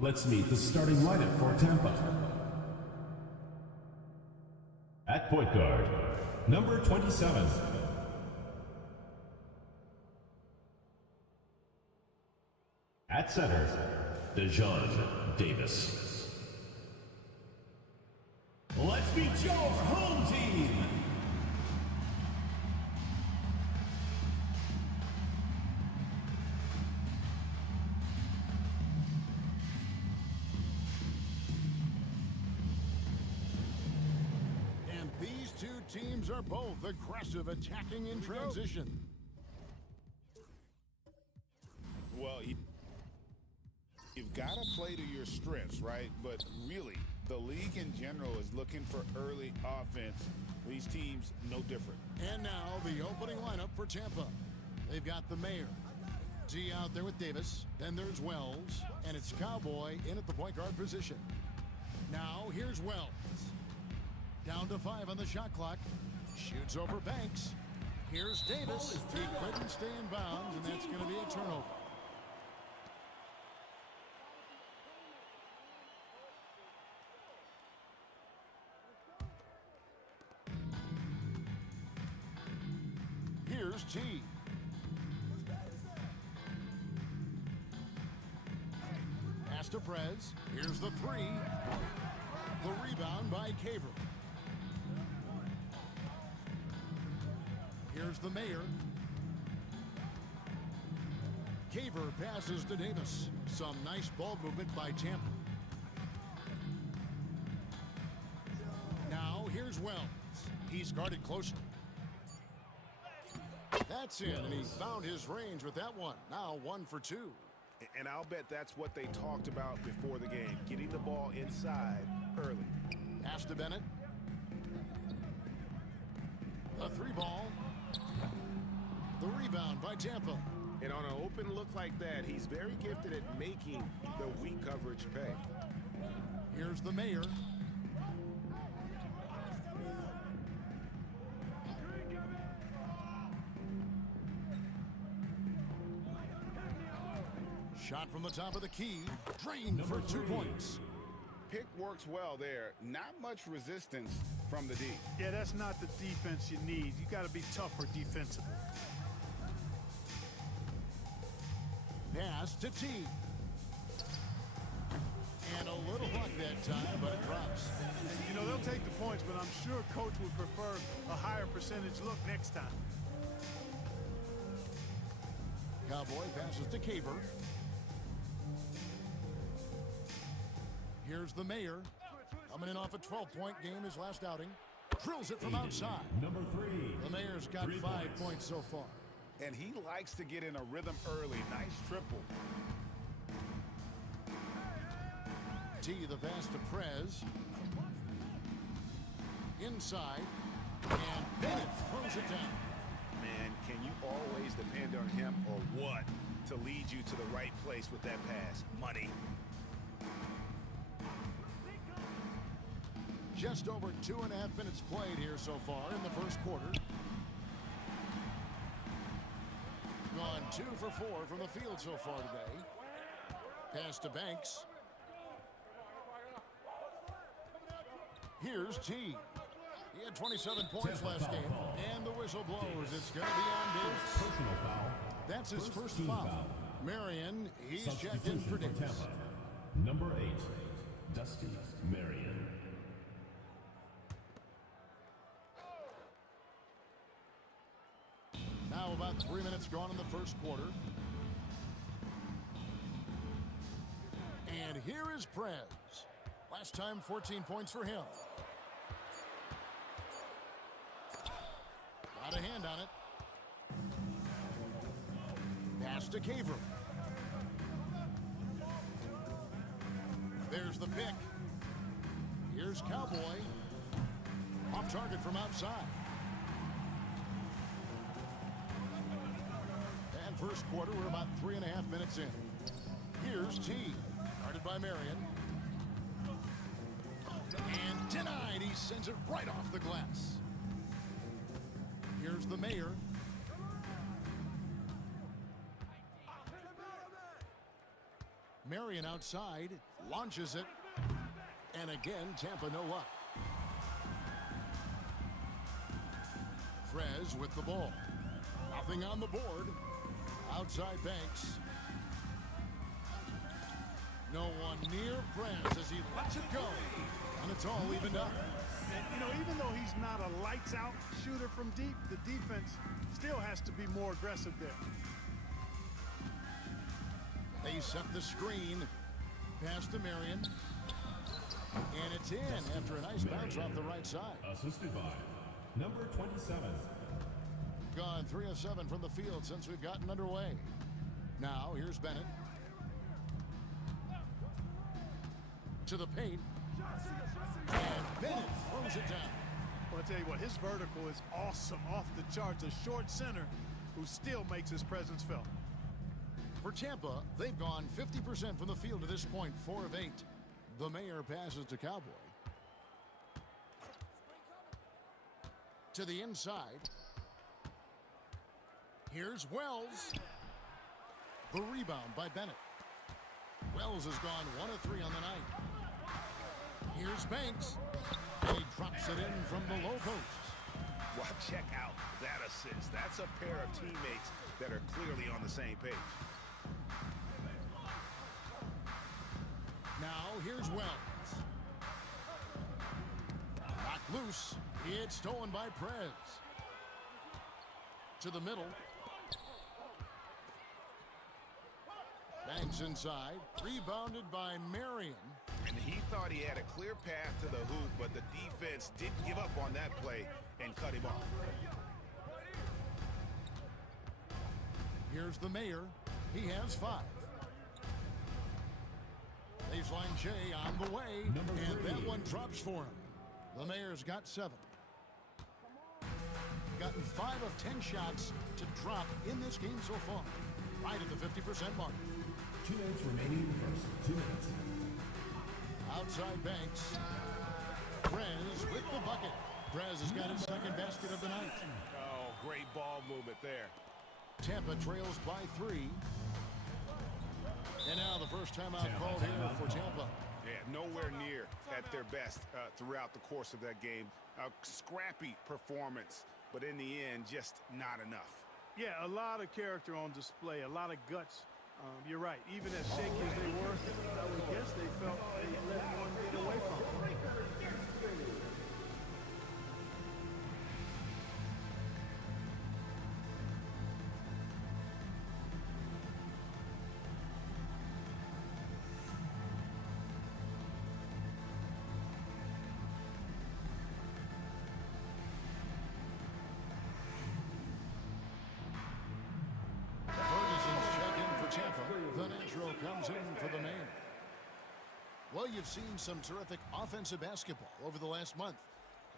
Let's meet the starting lineup for Tampa. At point guard, number 27. At center, DeJohn Davis. Let's meet your home team. And these two teams are both aggressive, attacking in transition. Well, you've got to play to your strengths, right? But really, the league in general is looking for early offense. These teams, no different. And now the opening lineup for Tampa. They've got the mayor. G out there with Davis. Then there's Wells. And it's Cowboy in at the point guard position. Now here's Wells. Down to 5 on the shot clock. Shoots over Banks. Here's Davis. He couldn't stay in bounds, and that's going to be a turnover. Here's T. Pass to Prez. Here's the 3. The rebound by Caver. Here's the mayor. Caver passes to Davis. Some nice ball movement by Tampa. Now here's Wells. He's guarded closely. That's in, and he found his range with that one. Now 1 for 2. And I'll bet that's what they talked about before the game, getting the ball inside early. Pass to Bennett. The 3 ball. The rebound by Tampa. And on an open look like that, he's very gifted at making the weak coverage pay. Here's the mayor. Shot from the top of the key. Drained for 2 points. Pick works well there. Not much resistance from the D. Yeah, that's not the defense you need. You got to be tougher defensively. Pass to T. And a little luck that time, but it drops. You know, they'll take the points, but I'm sure coach would prefer a higher percentage look next time. Cowboy passes to Caver. Here's the mayor. Coming in off a 12-point game his last outing. Drills it from outside. Number 3. The mayor's got 5 points so far. And he likes to get in a rhythm early. Nice triple. T, the pass to Prez. Inside. And Bennett throws it down. Man, can you always depend on him or what to lead you to the right place with that pass? Money. Just over 2.5 minutes played here so far in the first quarter. Gone 2 for 4 from the field so far today. Pass to Banks. Here's T. He had 27 points last game, and the whistle blows. It's going to be on Davis. Personal foul. That's his first foul. Marion, he's checked in for Davis. Tampa. Number 8, Dusty Marion. Now about 3 minutes gone in the first quarter. And here is Prez. Last time, 14 points for him. Got a hand on it. Pass to Caver. There's the pick. Here's Cowboy. Off target from outside. And first quarter, we're about 3.5 minutes in. Here's T. Guarded by Marion. And denied. He sends it right off the glass. Here's the mayor. Marion outside. launches it. And again, Tampa no luck. Frez with the ball. Nothing on the board. Outside Banks. No one near Frez as he lets it go. And it's all evened up. And, you know, even though he's not a lights-out shooter from deep, the defense still has to be more aggressive there. They set the screen. Pass to Marion. And it's in after a nice bounce off the right side. Assisted by number 27. Gone 3 of 7 from the field since we've gotten underway. Now, here's Bennett. To the paint. And Bennett throws it down. Well, I'll tell you what, his vertical is awesome, off the charts. A short center who still makes his presence felt. For Tampa, they've gone 50% from the field to this point, 4 of 8. The Mayor passes to Cowboy. To the inside. Here's Wells. The rebound by Bennett. Wells has gone 1 of 3 on the night. Here's Banks. And he drops it in from the low post. Well, check out that assist. That's a pair of teammates that are clearly on the same page. Now, here's Wells. Knocked loose. It's stolen by Prez. To the middle. Banks inside. Rebounded by Marion. And he thought he had a clear path to the hoop, but the defense didn't give up on that play and cut him off. Here's the Mayor. He has 5. Baseline J on the way, and that one drops for him. The Mayor's got 7. Gotten 5 of 10 shots to drop in this game so far. Right at the 50% mark. 2 minutes remaining in the first. 2 minutes. Outside Banks. Prez with the bucket. Prez has got his second basket of the night. Oh, great ball movement there. Tampa trails by 3. And now the first timeout called here for Tampa. Yeah, nowhere near at their best throughout the course of that game. A scrappy performance, but in the end, just not enough. Yeah, a lot of character on display, a lot of guts. You're right. Even as shaky as they were, I would guess they felt they let one get away from them. The natural comes in for the Mayor. Well, you've seen some terrific offensive basketball over the last month.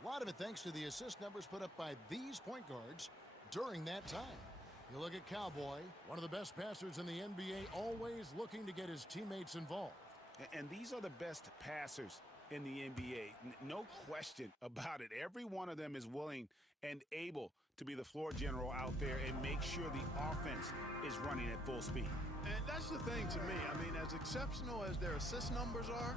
A lot of it thanks to the assist numbers put up by these point guards during that time. You look at Cowboy, one of the best passers in the NBA, always looking to get his teammates involved. And these are the best passers in the NBA. No question about it. Every one of them is willing and able to be the floor general out there and make sure the offense is running at full speed. And that's the thing to me. I mean, as exceptional as their assist numbers are,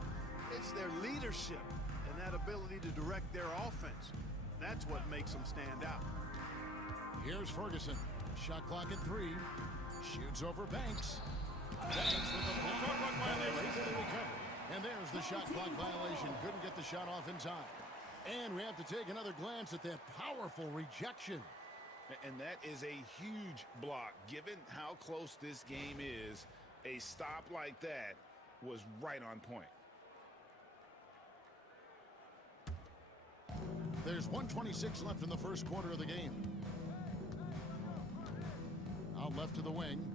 it's their leadership and that ability to direct their offense. That's what makes them stand out. Here's Ferguson. Shot clock at 3. Shoots over Banks. Banks with the block. And there's the shot clock violation. Couldn't get the shot off in time. And we have to take another glance at that powerful rejection. And that is a huge block. Given how close this game is, a stop like that was right on point. There's 1:26 left in the first quarter of the game. Out left to the wing.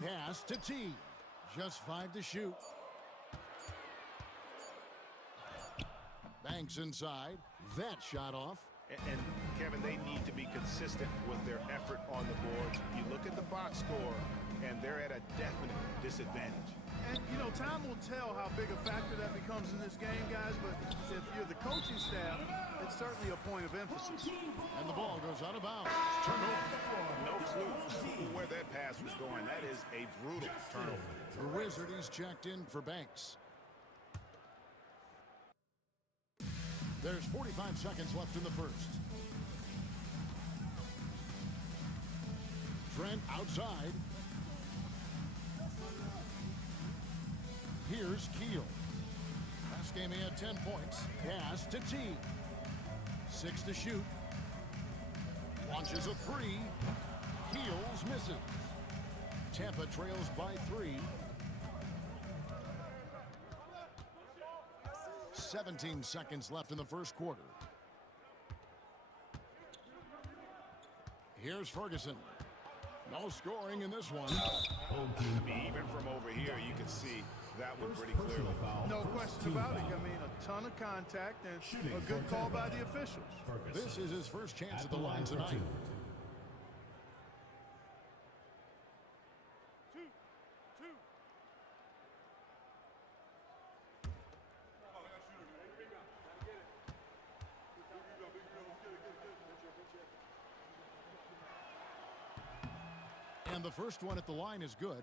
Pass to T. Just 5 to shoot. Banks inside. That shot off. And Kevin, they need to be consistent with their effort on the boards. You look at the box score, and they're at a definite disadvantage. And, you know, time will tell how big a factor that becomes in this game, guys, but if you're the coaching staff, it's certainly a point of emphasis. And the ball goes out of bounds. Turnover. No clue where that pass was going. That is a brutal turnover. The Wizard is checked in for Banks. There's 45 seconds left in the first. Trent outside. Here's Keel. Last game he had 10 points. Pass to T. 6 to shoot. Launches a 3. Keels misses. Tampa trails by 3. 17 seconds left in the first quarter. Here's Ferguson. No scoring in this one. Even from over here, you can see that one pretty clearly. No question about it. I mean, a ton of contact and a good call by the officials. This is his first chance at the line tonight. And the first one at the line is good.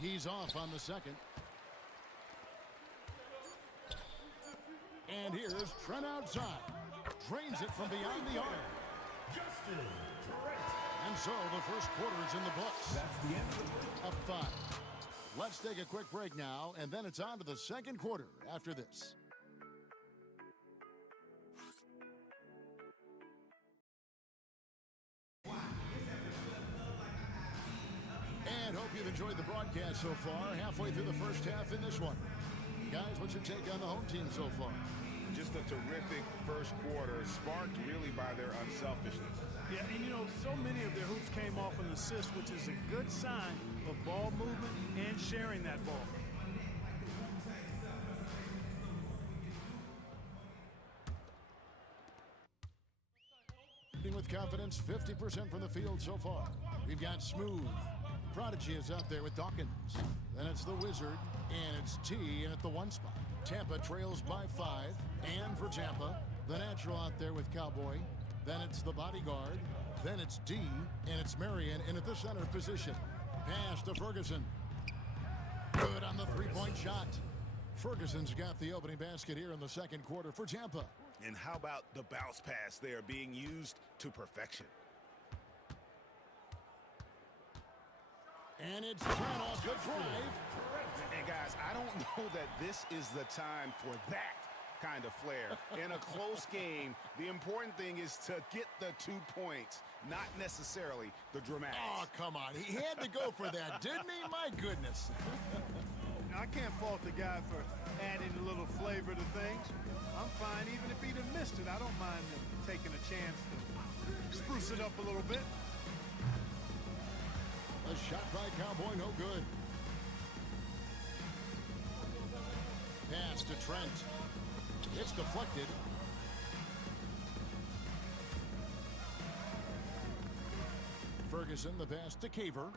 He's off on the second. And here's Trent outside. Drains it from beyond the arc. And so the first quarter is in the books. That's the end of the first. Up 5. Let's take a quick break now, and then it's on to the second quarter after this. And hope you've enjoyed the broadcast so far. Halfway through the first half in this one. Guys, what's your take on the home team so far? Just a terrific first quarter, sparked really by their unselfishness. Yeah, and you know, so many of their hoops came off an assist, which is a good sign of ball movement and sharing that ball. With confidence, 50% from the field so far. We've got Smooth. Prodigy is out there with Dawkins. Then it's the Wizard, and it's T in at the 1 spot. Tampa trails by 5. And for Tampa, the natural out there with Cowboy. Then it's the bodyguard. Then it's D, and it's Marion in at the center position. Pass to Ferguson. Good on the three-point shot. Ferguson's got the opening basket here in the second quarter for Tampa. And how about the bounce pass there being used to perfection? And it's Trent off the drive. And guys, I don't know that this is the time for that kind of flair. In a close game, the important thing is to get the 2 points, not necessarily the dramatics. Oh, come on. He had to go for that, didn't he? My goodness. Now, I can't fault the guy for adding a little flavor to things. I'm fine even if he'd have missed it. I don't mind him taking a chance to spruce it up a little bit. A shot by Cowboy, no good. Pass to Trent. It's deflected. Ferguson, the pass to Caver.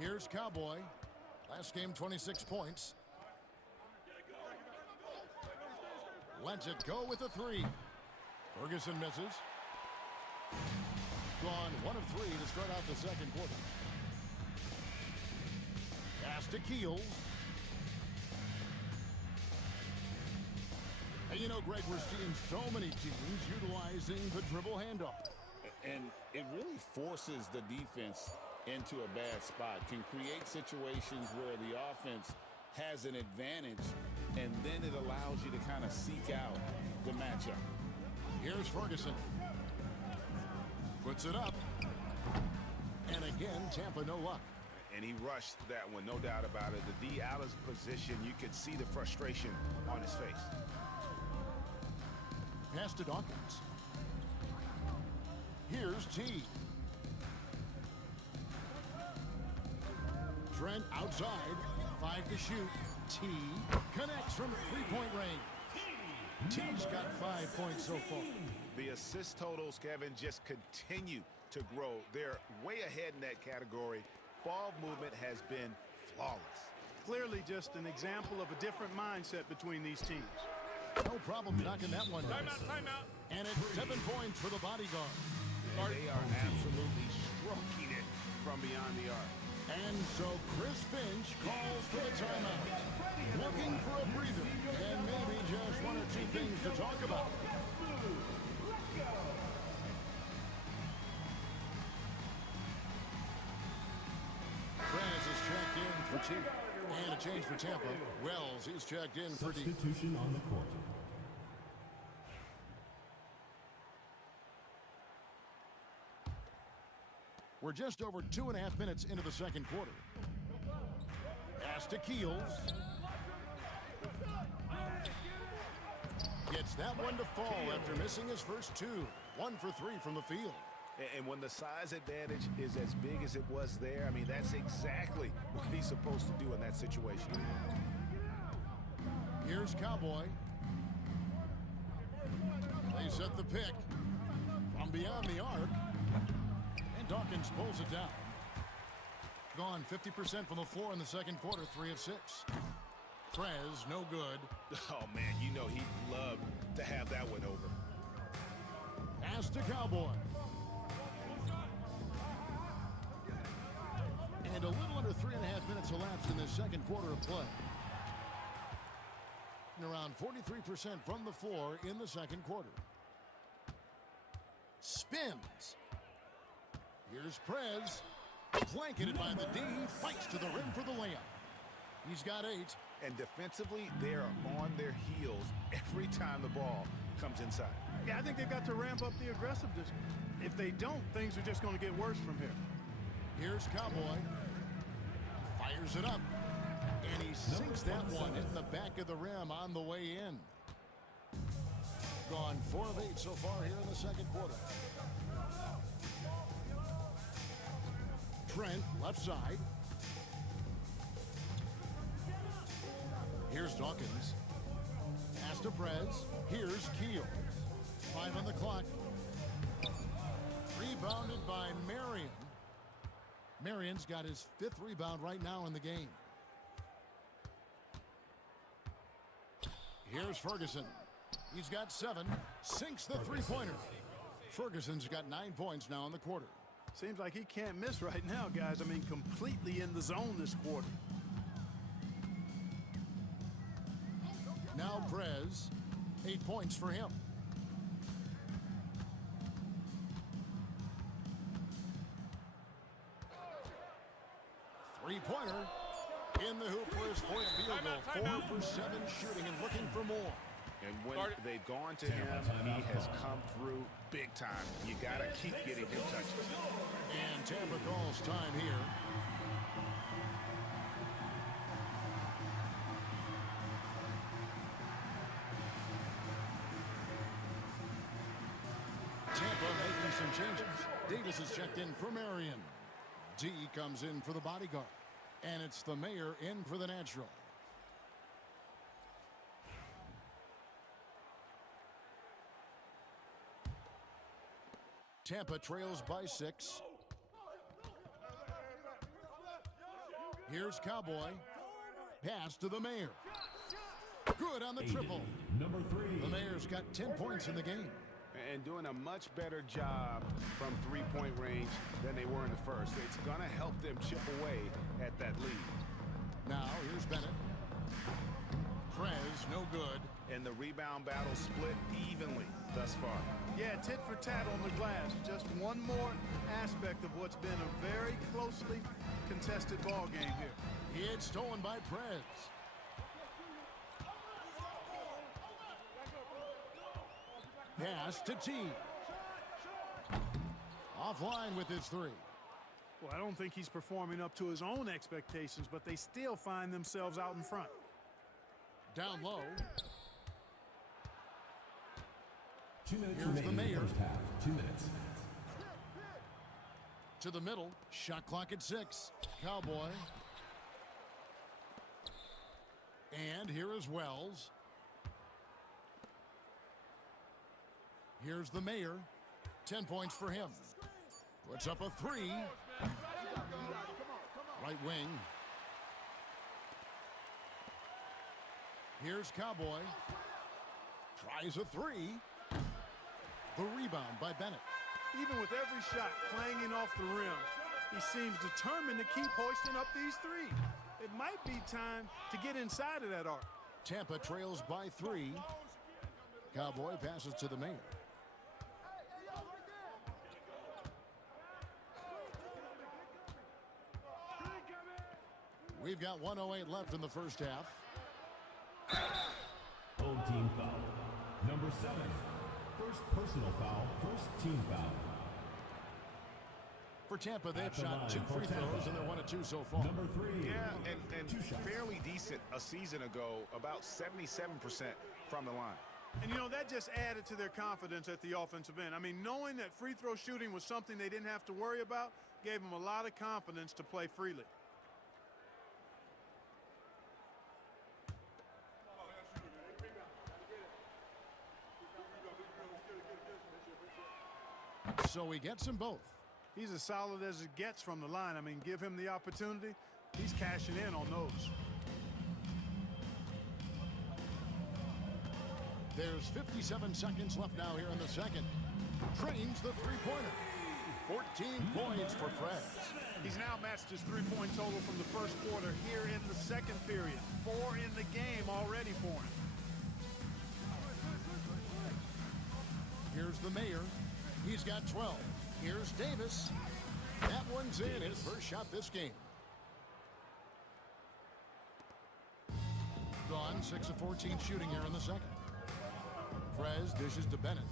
Here's Cowboy. Last game, 26 points. Lets it go with a 3. Ferguson misses. Gone 1 of 3 to start out the second quarter. Pass to Keels. And you know, Greg, we're seeing so many teams utilizing the dribble handoff. And it really forces the defense into a bad spot, can create situations where the offense has an advantage, and then it allows you to kind of seek out the matchup. Here's Ferguson. Puts it up. And again, Tampa no luck. And he rushed that one, no doubt about it. The D out of position, you could see the frustration on his face. Pass to Dawkins. Here's T. Trent outside. 5 to shoot. T connects from three-point range. T's got 5 points so far. The assist totals, Kevin, just continue to grow. They're way ahead in that category. Ball movement has been flawless. Clearly just an example of a different mindset between these teams. No problem knocking that one down. Timeout. And it's 7 points for the bodyguard. And they are absolutely stroking it from beyond the arc. And so Chris Finch calls for the timeout. Looking for a breather and maybe just 1 or 2 things to talk about. Prez is checked in for T. And a change for Tampa. Wells is checked in for D. Substitution on the court. We're just over 2.5 minutes into the second quarter. Pass to Keels. Gets that one to fall after missing his first 2. 1 for 3 from the field. And when the size advantage is as big as it was there, I mean, that's exactly what he's supposed to do in that situation. Here's Cowboy. They set the pick from beyond the arc. And Dawkins pulls it down. Gone 50% from the floor in the second quarter, 3 of 6. Prez, no good. Oh, man, you know he'd love to have that one over. Pass to Cowboy. And a little under 3.5 minutes elapsed in the second quarter of play. And around 43% from the floor in the second quarter. Spins. Here's Prez. Blanketed by the D. Fights to the rim for the layup. He's got 8. And defensively, they are on their heels every time the ball comes inside. Yeah, I think they've got to ramp up the aggressiveness. If they don't, things are just going to get worse from here. Here's Cowboy. Fires it up. And he sinks that one in the back of the rim on the way in. Gone 4 of 8 so far here in the second quarter. Trent, left side. Here's Dawkins. Pass to Prez. Here's Keel. 5 on the clock. Rebounded by Marion. Marion's got his 5th rebound right now in the game. Here's Ferguson. He's got 7. Sinks the three-pointer. Ferguson's got 9 points now in the quarter. Seems like he can't miss right now, guys. I mean, completely in the zone this quarter. Now Prez, 8 points for him. Three-pointer in the hoop for his 4th field goal. 4 for 7 shooting and looking for more. And when they've gone to him, he has come through big time. You got to keep getting him touches. And Tampa calls time here. Tampa making some changes. Davis is checked in for Marion. D comes in for the bodyguard. And it's the mayor in for the natural. Tampa trails by 6. Here's Cowboy. Pass to the mayor. Good on the triple. Number 3. The mayor's got 10 points in the game. And doing a much better job from three-point range than they were in the first. It's going to help them chip away at that lead. Now, here's Bennett. Prez, no good. And the rebound battle split evenly thus far. Yeah, tit for tat on the glass. Just one more aspect of what's been a very closely contested ball game here. It's stolen by Prez. Pass to T. Offline with his 3. Well, I don't think he's performing up to his own expectations, but they still find themselves out in front. Down low. 2 minutes Here's the remaining in mayor. the first half. 2 minutes. To the middle. Shot clock at 6. Cowboy. And here is Wells. Here's the Mayor. 10 points for him. Puts up a 3. Right wing. Here's Cowboy. Tries a 3. The rebound by Bennett. Even with every shot clanging off the rim, he seems determined to keep hoisting up these threes. It might be time to get inside of that arc. Tampa trails by 3. Cowboy passes to the Mayor. We've got 1:08 left in the first half. Home team foul. Number 7. First personal foul. First team foul. For Tampa, they've At the shot line 2 for free Tampa. throws, and they're 1 of 2 so far. Number 3. Yeah, and 2 shots. fairly decent a season ago, about 77% from the line. And, you know, that just added to their confidence at the offensive end. I mean, knowing that free throw shooting was something they didn't have to worry about gave them a lot of confidence to play freely. So he gets them both. He's as solid as it gets from the line. I mean, give him the opportunity. He's cashing in on those. There's 57 seconds left now here in the second. Trains the three-pointer. 14 points for Prez. He's now matched his three-point total from the first quarter here in the second period. 4 in the game already for him. Here's the Mayor. He's got 12. Here's Davis. That one's in. His first shot this game. Gone 6 of 14 shooting here in the second. Prez dishes to Bennett.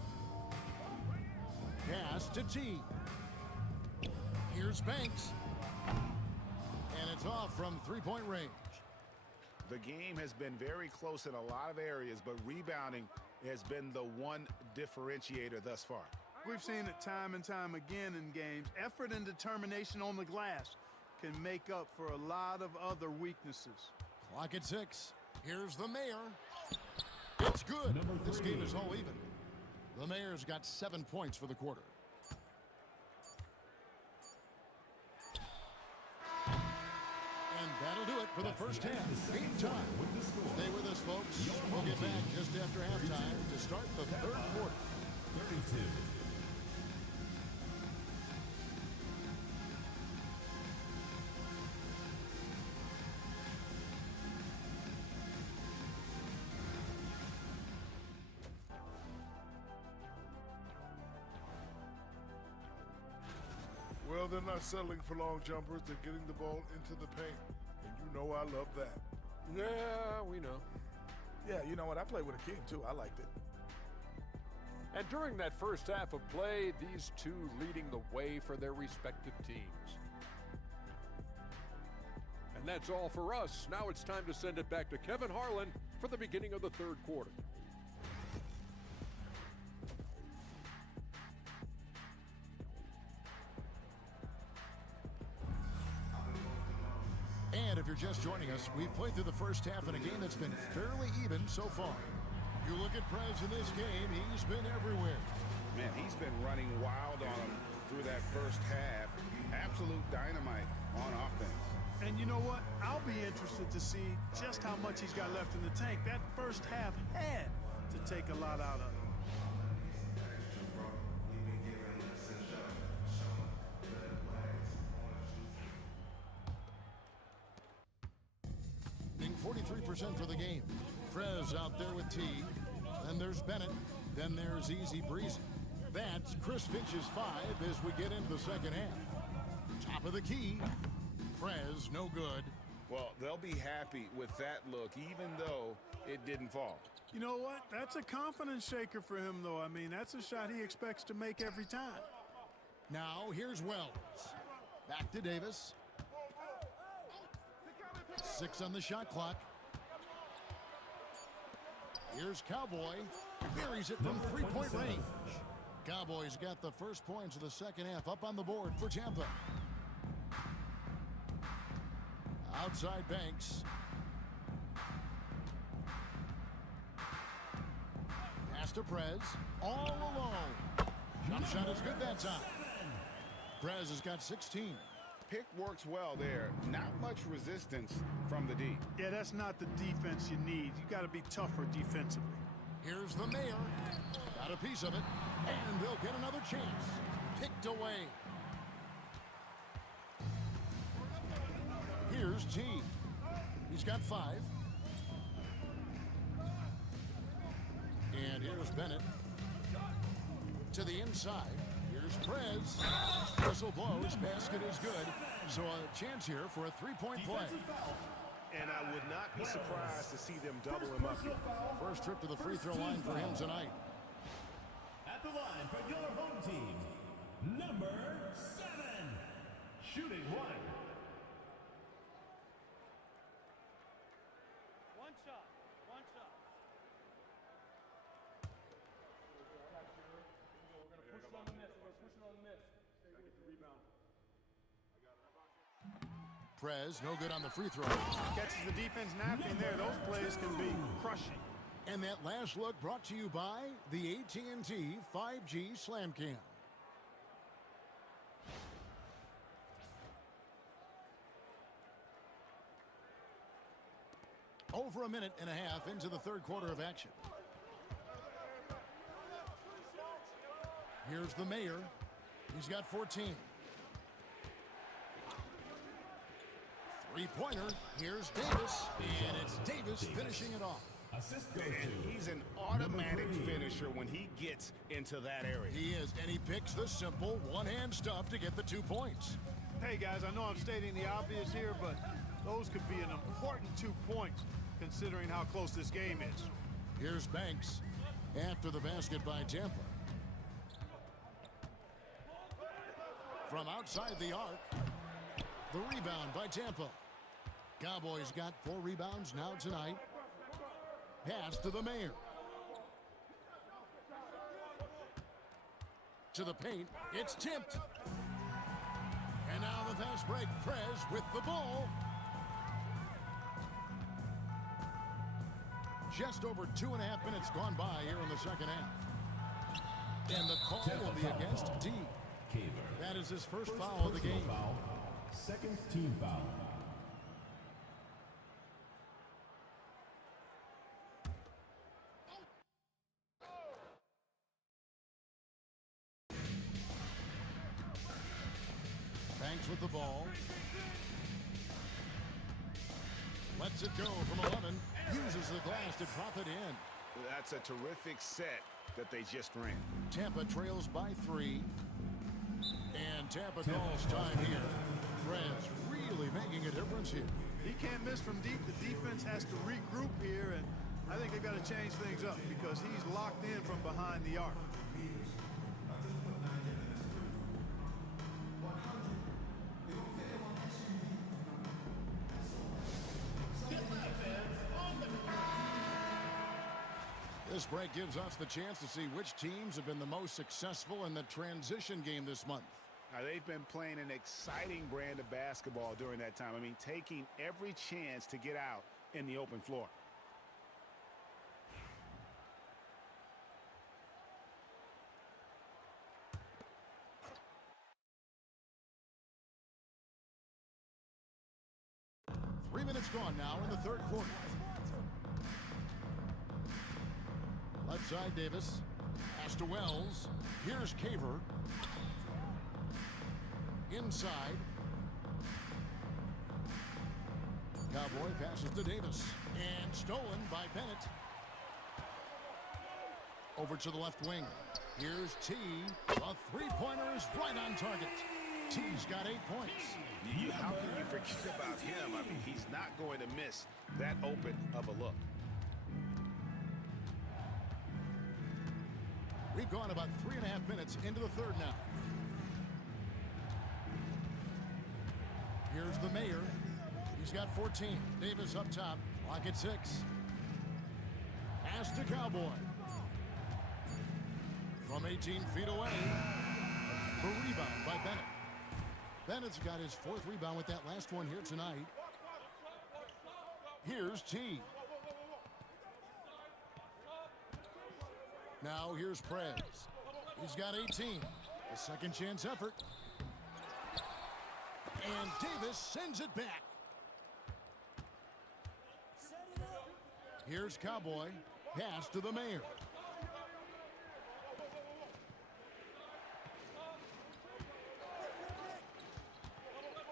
Pass to T. Here's Banks. And it's off from three-point range. The game has been very close in a lot of areas, but rebounding has been the one differentiator thus far. We've seen it time and time again in games. Effort and determination on the glass can make up for a lot of other weaknesses. Clock at 6. Here's the Mayor. It's good. This game is all even. The Mayor's got 7 points for the quarter. And that'll do it for the first half. Game time. Stay with us, folks. We'll get back just after halftime to start the third quarter. 32. Well, they're not settling for long jumpers. They're getting the ball into the paint. And you know I love that. Yeah, we know. Yeah, you know what? I played with a king, too. I liked it. And during that first half of play, these two leading the way for their respective teams. And that's all for us. Now it's time to send it back to Kevin Harlan for the beginning of the third quarter. And if you're just joining us, we've played through the first half in a game that's been fairly even so far. You look at Prez in this game, he's been everywhere. Man, he's been running wild on him through that first half. Absolute dynamite on offense. And you know what? I'll be interested to see just how much he's got left in the tank. That first half had to take a lot out of him. Being 43% for the game. Prez out there with T. Then there's Bennett. Then there's Easy Breezy. That's Chris Finch's 5 as we get into the second half. Top of the key. Prez, no good. Well, they'll be happy with that look, even though it didn't fall. You know what? That's a confidence shaker for him, though. I mean, that's a shot he expects to make every time. Now here's Wells. Back to Davis. 6 on the shot clock. Here's Cowboy. Buries it from three-point range. Cowboys got the first points of the second half up on the board for Tampa. Outside Banks. Pass to Prez. All alone. Jump shot is good that time. Prez has got 16. Pick works well there. Not much resistance from the D. Yeah, that's not the defense you need. You got to be tougher defensively. Here's the Mayor. Got a piece of it. And they'll get another chance. Picked away. Here's T. He's got 5. And here's Bennett. To the inside. Here's Prez. Whistle blows. Basket is good. So a chance here for a three-point play. And I would not be surprised to see them double him up here. First trip to the free throw line for him tonight. At the line for your home team, number 7. Shooting 1. One shot. We're going to push it on the miss. Get the rebound. Prez, no good on the free throw. Catches the defense napping there. Those plays can be crushing. And that last look brought to you by the AT&T 5G Slam Cam. Over a minute and a half into the third quarter of action. Here's the Mayor. He's got 14. Three-pointer. Here's Davis. And it's Davis finishing it off. Assist goes And to he's an automatic finisher when he gets into that area. He is, and he picks the simple one-hand stuff to get the 2 points. Hey, guys, I know I'm stating the obvious here, but those could be an important 2 points considering how close this game is. Here's Banks after the basket by Tampa. From outside the arc, the rebound by Tampa. Cowboys got 4 rebounds now tonight. Pass to the Mayor. To the paint. It's tipped. And now the fast break. Prez with the ball. Just over 2.5 minutes gone by here in the second half. And the call will be against D. That is his first foul of the game. Foul. Second team foul. Banks with the ball. Lets it go from 11. Uses the glass to drop it in. That's a terrific set that they just ran. Tampa trails by 3. And Tampa calls time here. Prez really making a difference here. He can't miss from deep. The defense has to regroup here, and I think they've got to change things up because he's locked in from behind the arc. This break gives us the chance to see which teams have been the most successful in the transition game this month. Now, they've been playing an exciting brand of basketball during that time. I mean, taking every chance to get out in the open floor. Three minutes gone now in the third quarter. Left side, Davis. Pass to Wells. Here's Caver. Inside. Cowboy passes to Davis. And stolen by Bennett. Over to the left wing. Here's T. A three-pointer is right on target. T's got 8 points. How can you forget about him? I mean, he's not going to miss that open of a look. We've gone about 3.5 minutes into the third now. Here's the Mayor. He's got 14. Davis up top. Clock at 6. Pass to Cowboy. From 18 feet away. The rebound by Bennett. Bennett's got his 4th rebound with that last one here tonight. Here's T. Now here's Prez. He's got 18. A second chance effort. And Davis sends it back. Here's Cowboy. Pass to the Mayor.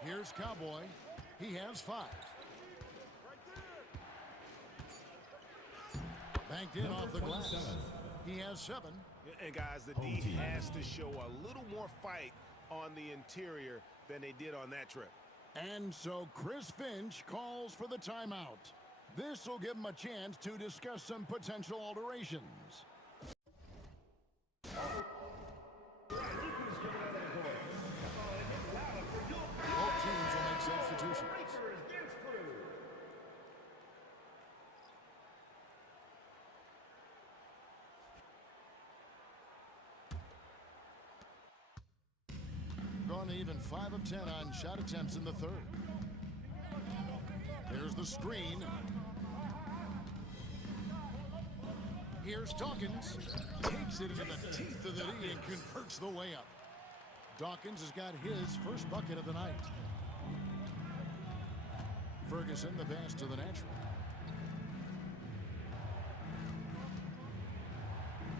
Here's Cowboy. He has 5. Banked in off the glass. He has 7. And guys, the D has to show a little more fight on the interior than they did on that trip. And so Chris Finch calls for the timeout. This will give him a chance to discuss some potential alterations. Both teams will make substitutions. Gone even 5 of 10 on shot attempts in the 3rd. There's the screen. Here's Dawkins. Takes it into the teeth of the D and converts the layup. Dawkins has got his first bucket of the night. Ferguson, the pass to the natural.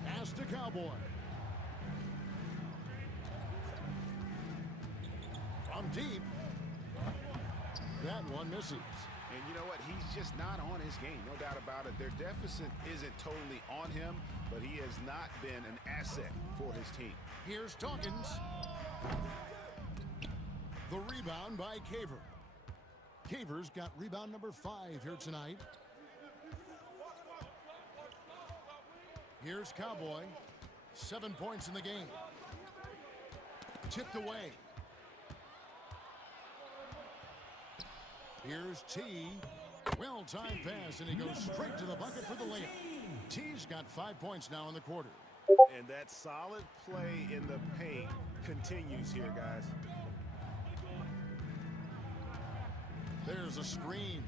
Pass to Cowboy. From deep. That one misses. And you know what? He's just not on his game, no doubt about it. Their deficit isn't totally on him, but he has not been an asset for his team. Here's Dawkins. The rebound by Caver. Caver's got rebound number 5 here tonight. Here's Cowboy. 7 points in the game. Tipped away. Here's T. Well-timed pass, and he goes straight to the bucket for the layup. T's got 5 points now in the quarter. And that solid play in the paint continues here, guys. There's a screen.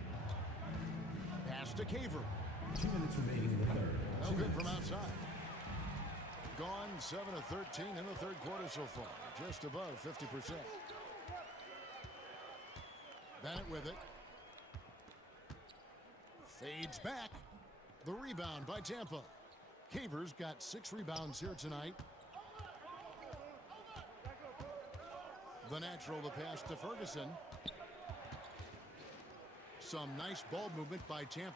Pass to Caver. 2 minutes remaining in the 3rd. No good from outside. Gone 7 of 13 in the 3rd quarter so far. Just above 50%. Bennett with it. Fades back. The rebound by Tampa. Caver's got 6 rebounds here tonight. The natural to pass to Ferguson. Some nice ball movement by Tampa.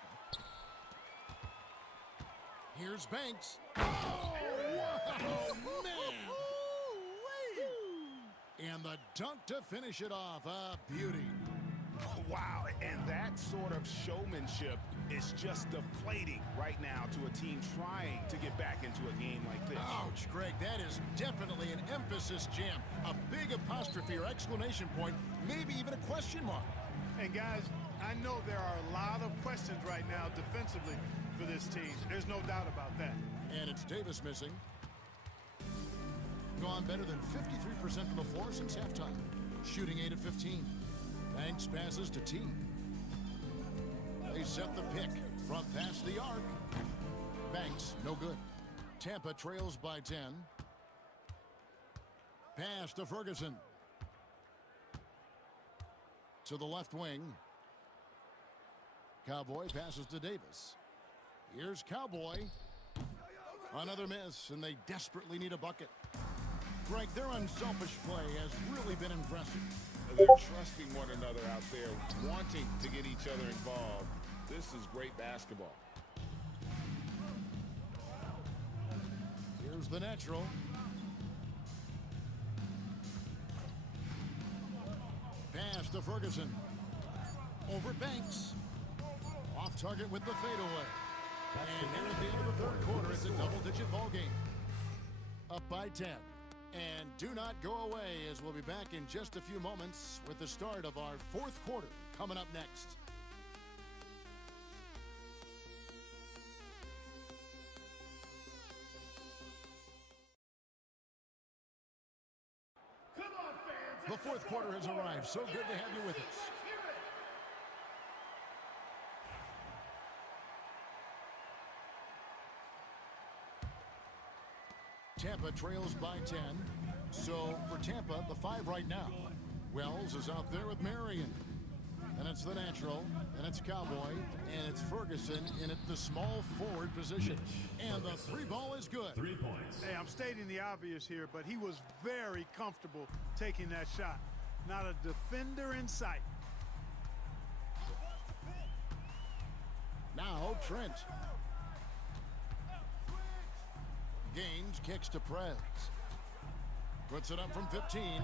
Here's Banks. Oh, wow, man. And the dunk to finish it off. A beauty. Wow, and that sort of showmanship is just deflating right now to a team trying to get back into a game like this. Ouch, Greg, that is definitely an emphasis jam. A big apostrophe or exclamation point, maybe even a question mark. And guys, I know there are a lot of questions right now defensively for this team. There's no doubt about that. And it's Davis missing. Gone better than 53% from the floor since halftime. Shooting 8 of 15. Banks passes to T. They set the pick. Front pass the arc. Banks, no good. Tampa trails by 10. Pass to Ferguson. To the left wing. Cowboy passes to Davis. Here's Cowboy. Another miss, and they desperately need a bucket. Greg, their unselfish play has really been impressive. They're trusting one another out there, wanting to get each other involved. This is great basketball. Here's the natural. Pass to Ferguson. Over Banks. Off target with the fadeaway. And here at the end of the 3rd quarter, it's a double-digit ball game. Up by 10. And do not go away, as we'll be back in just a few moments with the start of our 4th quarter coming up next. fourth quarter has arrived. So good to have you with us. Tampa trails by 10. So for Tampa, the 5 right now. Wells is out there with Marion. And it's the natural, and it's Cowboy, and it's Ferguson in at the small forward position. And the 3 ball is good. 3 points. Hey, I'm stating the obvious here, but he was very comfortable taking that shot. Not a defender in sight. Now Trent. Gaines kicks to Prez. Puts it up from 15,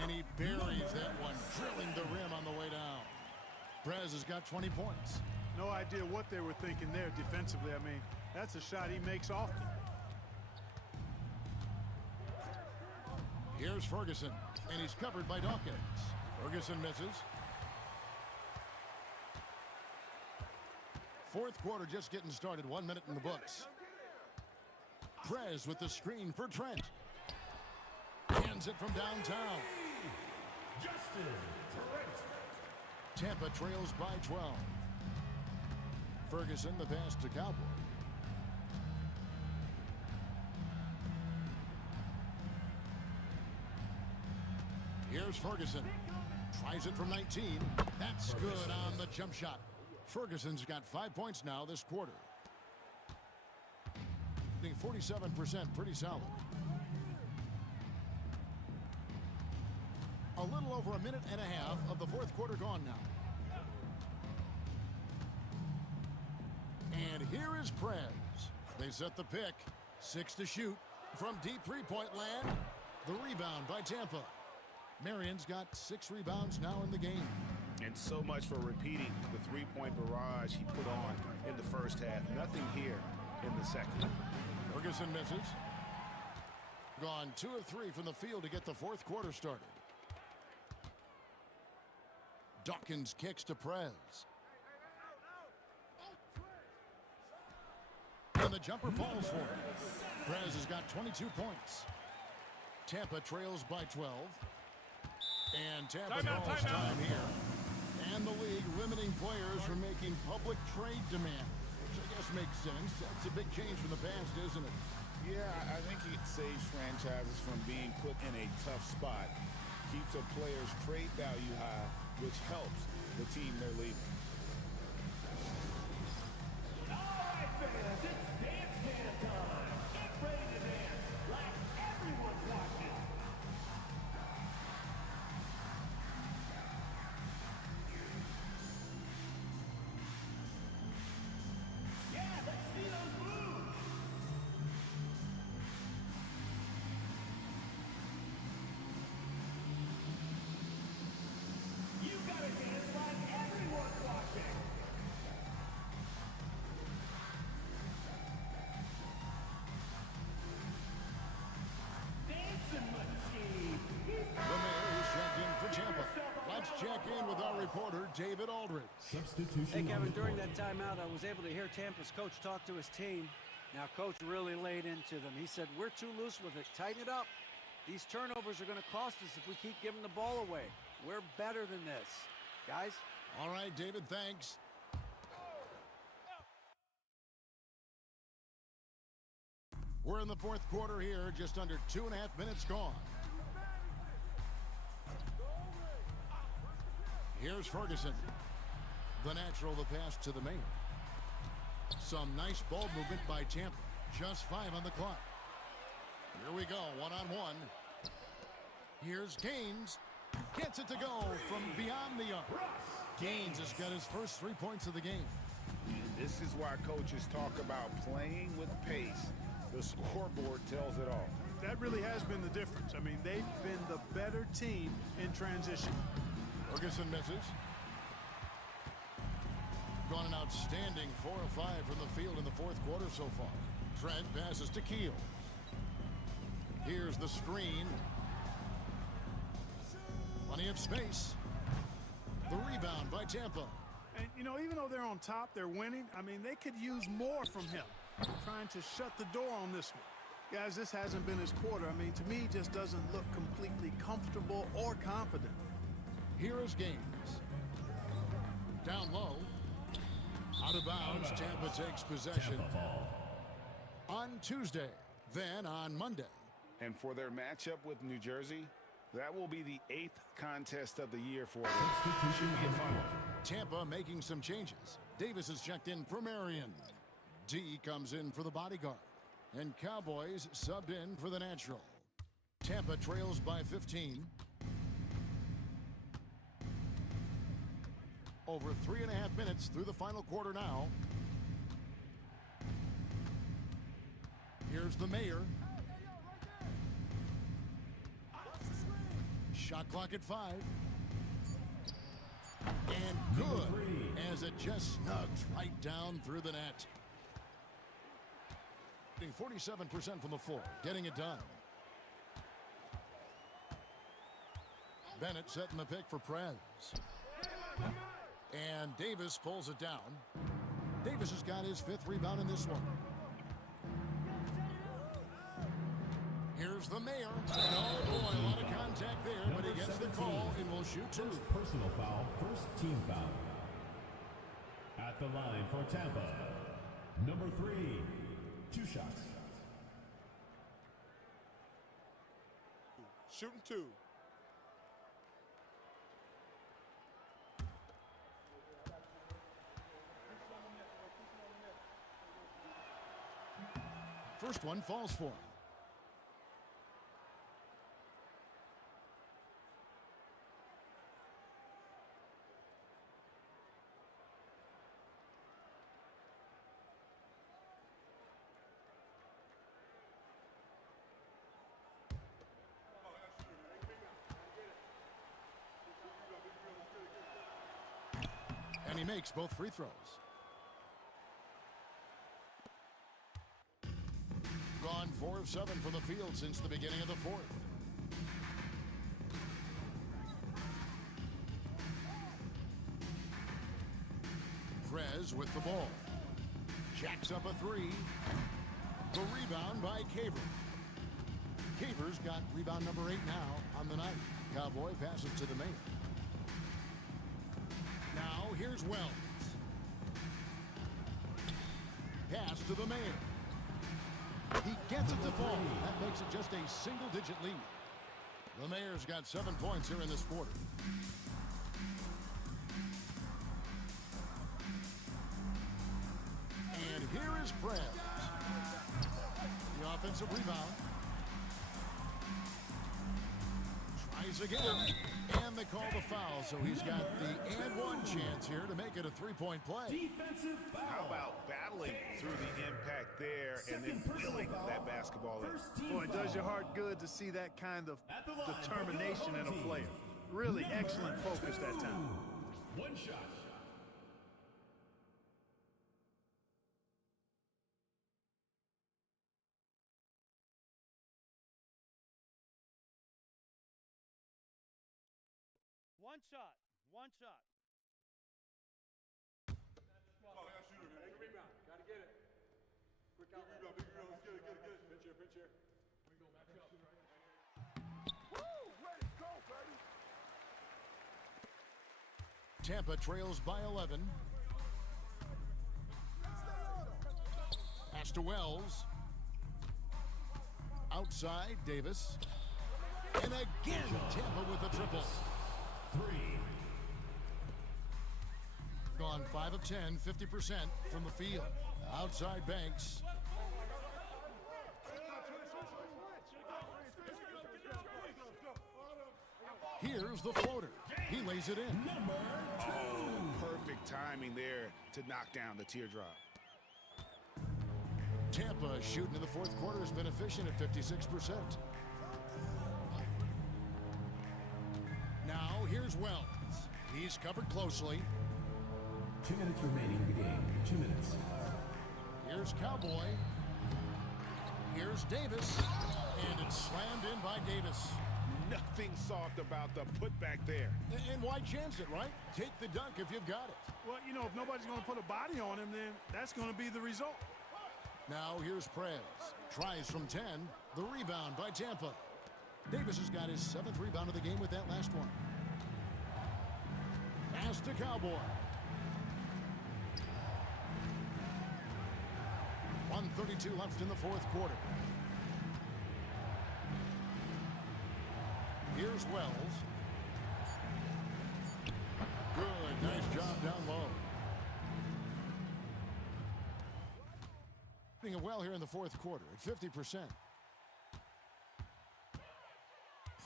and he buries that one, drilling the rim on the way down. Prez has got 20 points. No idea what they were thinking there defensively. I mean, that's a shot he makes often. Here's Ferguson, and he's covered by Dawkins. Ferguson misses. Fourth quarter just getting started. 1 minute in the books. Prez with the screen for Trent. Hands it from downtown. Justin Trent. Tampa trails by 12. Ferguson the pass to Cowboy. Here's Ferguson. Tries it from 19. That's good on the jump shot. Ferguson's got 5 points now this quarter. 47%, pretty solid. A little over a minute and a half of the fourth quarter gone now. And here is Prez. They set the pick. 6 to shoot. From deep three-point land, the rebound by Tampa. Marion's got 6 rebounds now in the game. And so much for repeating the three-point barrage he put on in the first half. Nothing here in the second. Ferguson misses. Gone 2 of 3 from the field to get the fourth quarter started. Dawkins kicks to Prez. And the jumper falls for him. Prez has got 22 points. Tampa trails by 12. And Tampa calls time here. And the league limiting players from making public trade demands, which I guess makes sense. That's a big change from the past, isn't it? Yeah, I think it saves franchises from being put in a tough spot. Keeps a player's trade value high, which helps the team they're leaving. All right, fans, it's dance can time. Get ready to dance like everyone's watching. Yeah, let's see those moves. You gotta dance like everyone's watching. Dancing machine. The mayor is checked in for Tampa. Let's check in with our reporter, David Aldridge. Substitution. Hey, Kevin, during that timeout, I was able to hear Tampa's coach talk to his team. Now, coach really laid into them. He said, we're too loose with it. Tighten it up. These turnovers are going to cost us if we keep giving the ball away. We're better than this. Guys? All right, David, thanks. We're in the fourth quarter here, just under 2.5 minutes gone. Here's Ferguson. The natural, the pass to the mayor. Some nice ball movement by Tampa. Just 5 on the clock. Here we go, one-on-one. Here's Gaines. Gets it to go from beyond the arc. Gaines has got his first 3 points of the game. And this is why coaches talk about playing with pace. The scoreboard tells it all. That really has been the difference. I mean, they've been the better team in transition. Ferguson misses. Gone an outstanding 4 of 5 from the field in the fourth quarter so far. Trent passes to Keel. Here's the screen. Plenty of space. The rebound by Tampa. And, you know, even though they're on top, they're winning. I mean, they could use more from him. Trying to shut the door on this one. Guys, this hasn't been his quarter. I mean, to me, he just doesn't look completely comfortable or confident. Here is Gaines. Down low. Out of bounds. Tampa takes possession on Tuesday, then on Monday. And for their matchup with New Jersey, that will be the 8th contest of the year for them. Should be a fun one. Tampa making some changes. Davis is checked in for Marion. D comes in for the bodyguard. And Cowboys subbed in for the natural. Tampa trails by 15. Over 3.5 minutes through the final quarter now. Here's the mayor. Shot clock at 5. And good, as it just snugs right down through the net. 47% from the floor, getting it done. Bennett setting the pick for Prez. And Davis pulls it down. Davis has got his 5th rebound in this one. Here's the mayor. And oh boy, a lot of contact there, but he gets the call and will shoot 2. Personal foul, first team foul. At the line for Tampa, number 3, 2 shots. Shooting 2. First one falls for him. And he makes both free throws. Gone 4 of 7 from the field since the beginning of the 4th. Prez with the ball. Jacks up a 3. The rebound by Caver. Caver's got rebound number 8 now on the night. Cowboy passes to the mayor. Now here's Wells. Pass to the mayor. He gets it to fall. That makes it just a single-digit lead. The mayor's got 7 points here in this quarter. And here is Prez. The offensive rebound. Tries again. And they call the foul, so he's got the and 1 chance here to make it a 3-point play. Defensive foul. How about battling through the impact there and then wheeling that basketball in? Boy, it does your heart good to see that kind of determination in a player. Really excellent focus that time. 1 shot. One shot. One shot. Oh, yeah, shooter, man. Big rebound. Got to get it. Quick out. Big rebound. Let's get it. Pinch here. Let me go back up. Woo! Ready to go, baby. Tampa trails by 11. Pass to Wells. Outside, Davis. And again, Tampa with a triple. 3. Gone 5 of 10, 50% from the field. Outside Banks. Here's the floater. He lays it in. Perfect timing there to knock down the teardrop. Tampa shooting in the 4th quarter has been efficient at 56%. Now here's Wells. He's covered closely. 2 minutes remaining in the game. 2 minutes. Here's Cowboy. Here's Davis. And it's slammed in by Davis. Nothing soft about the putback there. And why chance it, right? Take the dunk if you've got it. Well, you know, if nobody's going to put a body on him, then that's going to be the result. Now here's Prez. Tries from 10. The rebound by Tampa. Davis has got his 7th rebound of the game with that last one. Pass to Cowboy. 1:32 left in the 4th quarter. Here's Wells. Good. Nice job down low. Doing well here in the 4th quarter at 50%.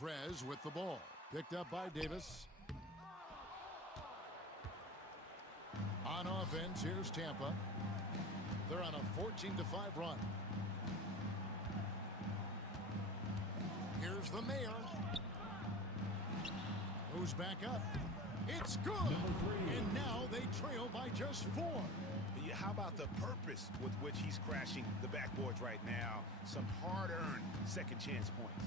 Prez with the ball. Picked up by Davis. On offense, here's Tampa. They're on a 14-5 run. Here's the mayor. Goes back up. It's good. And now they trail by just 4. Yeah, how about the purpose with which he's crashing the backboards right now? Some hard-earned second chance points.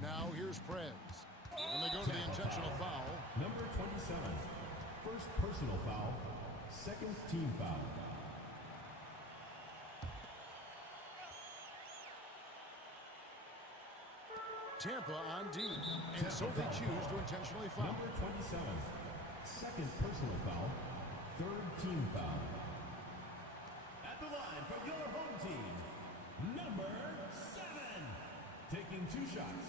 Now here's Prez. And they go to the intentional foul. Number 27. First personal foul. Second team foul. Tampa on D. And so they choose to intentionally foul. Number 27. Second personal foul. Third team foul. At the line for your home team. Number 7. Taking 2 shots.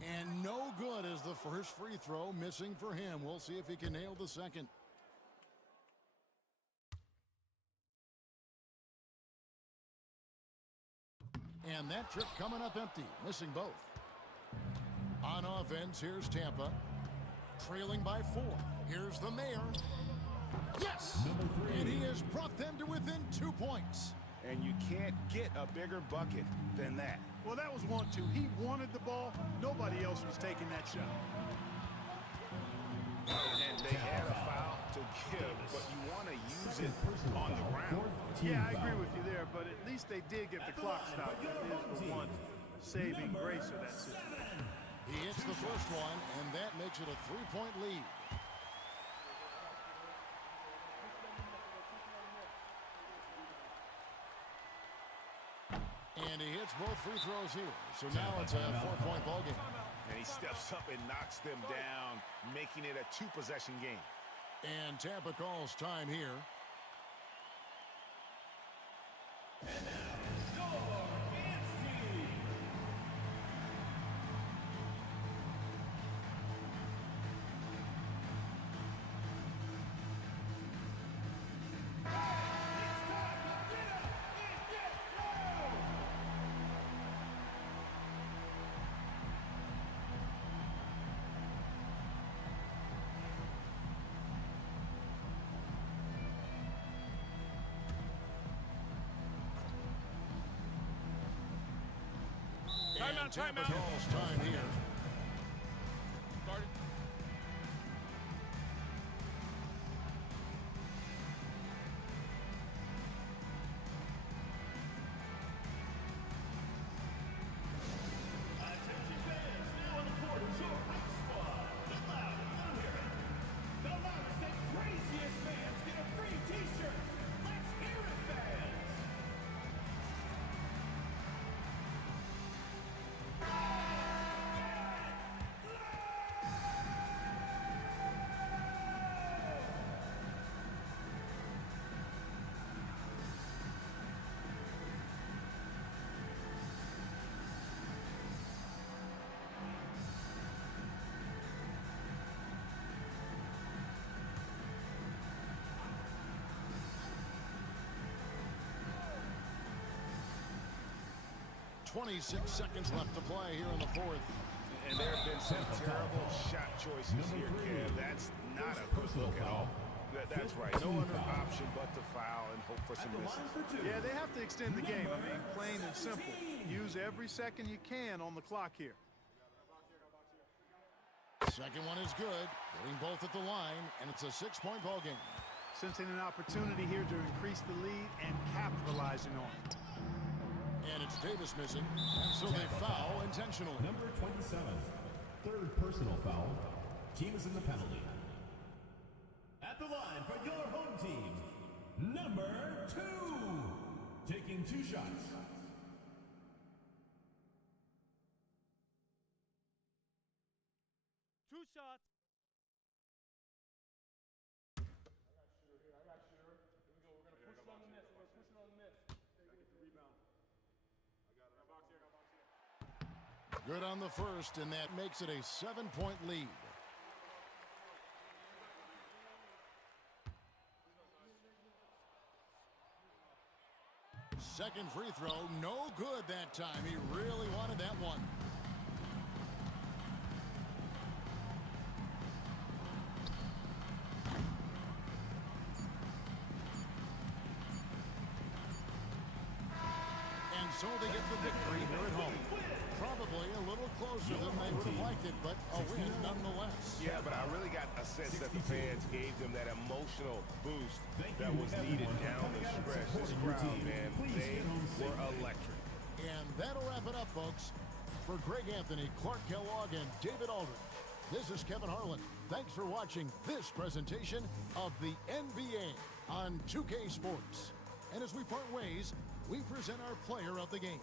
And no good as the first free throw missing for him. We'll see if he can nail the second. And that trip coming up empty, missing both. On offense, here's Tampa. Trailing by 4. Here's the mayor. Yes! And he has brought them to within 2 points. And you can't get a bigger bucket than that. Well, that was 1-2. He wanted the ball. Nobody else was taking that shot. And they had a foul to give, but you want to use it on the ground. Yeah, I agree with you there, but at least they did get the clock stopped. That is the one saving grace of that situation. He hits the first one, and that makes it a 3-point lead. And he hits both free throws here. So now it's a 4-point ball game. And he steps up and knocks them down, making it a 2-possession game. And Tampa calls time here. And now, your Ants team. Tampa calls time here. Started. Attention fans, now on the court is your ice squad. Get loud if you hear it. The loudest and craziest fans get a free t-shirt. Let's hear it, fans. .26 seconds left to play here in the 4th. And there have been some terrible shot choices here, Kev. That's not a good look at all. That's right. No other option but to foul and hope for some misses. Yeah, they have to extend the game. I mean, plain and simple. Use every second you can on the clock here. Second one is good. Getting both at the line, and it's a 6-point ball game. Sensing an opportunity here to increase the lead and capitalizing on it. And it's Davis missing, and so they foul intentionally. Number 27, third personal foul. Team is in the penalty. At the line for your home team, number 2, taking 2 shots. Two shots. Good on the first, and that makes it a 7-point lead. Second free throw, no good that time. He really wanted that one. And so they get the victory here at home. Probably a little closer than they would have liked it, but a win nonetheless. Yeah, but I really got a sense that the fans gave them that emotional boost that was needed down the stretch. This crowd, man, they were electric. And that'll wrap it up, folks. For Greg Anthony, Clark Kellogg, and David Aldridge, this is Kevin Harlan. Thanks for watching this presentation of the NBA on 2K Sports. And as we part ways, we present our player of the game.